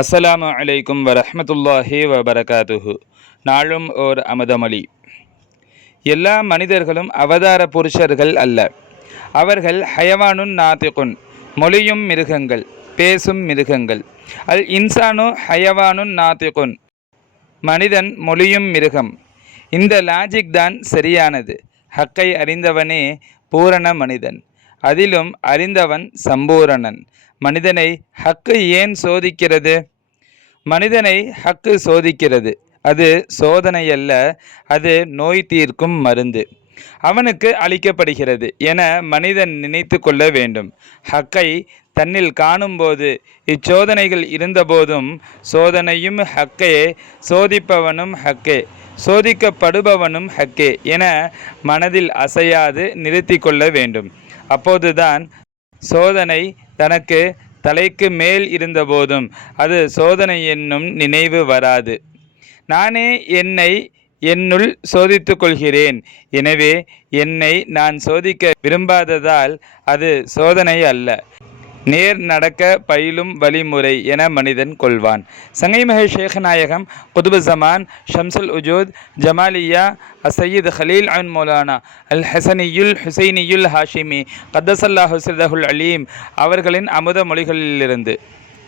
அஸ்ஸலாமு அலைக்கும் வரஹ்மத்துல்லாஹி வபரகாத்துஹு. நாளும் ஓர் அமுதமொழி. எல்லா மனிதர்களும் அவதார புருஷர்கள் அல்ல. அவர்கள் ஹயவானுன் நாத்திகுன், மொழியும் மிருகங்கள், பேசும் மிருகங்கள். அல் இன்சானு ஹயவானுன் நாத்திகுன், மனிதன் மொழியும் மிருகம். இந்த லாஜிக் தான் சரியானது. ஹக்கை அறிந்தவனே பூரண மனிதன், அதிலும் அறிந்தவன் சம்பூரணன். மனிதனை ஹக்கு ஏன் சோதிக்கிறது? மனிதனை ஹக்கு சோதிக்கிறது. அது சோதனை அல்ல, அது நோய் தீர்க்கும் மருந்து. அவனுக்கு அளிக்கப்படுகிறது என மனிதன் நினைத்து கொள்ள வேண்டும். ஹக்கை தன்னில் காணும்போது இச்சோதனைகள் இருந்தபோதும் சோதனையும் ஹக்கே, சோதிப்பவனும் ஹக்கே, சோதிக்கப்படுபவனும் ஹக்கே என மனதில் அசையாது நிறுத்தி கொள்ள வேண்டும். அப்போதுதான் சோதனை தனக்கு தலைக்கு மேல் இருந்தபோதும் அது சோதனை என்னும் நினைவு வராது. நானே என்னை என்னுள் சோதித்து கொள்கிறேன், எனவே என்னை நான் சோதிக்க விரும்பாததால் அது சோதனை அல்ல, நேர் நடக்க பயிலும் வழிமுறை என மனிதன் கொள்வான். சங்கைமஹ ஷேக் நாயகம் குதுபு ஜமான் ஷம்சுல் உஜூத் ஜமாலியா அசையீத் ஹலீல் அன் மௌலானா அல் ஹசனியுல் ஹுசைனியுல் ஹாஷிமி கத்தசல்லாஹு சிர்தஹுல் அலீம் அவர்களின் அமுத மொழிகளிலிருந்து.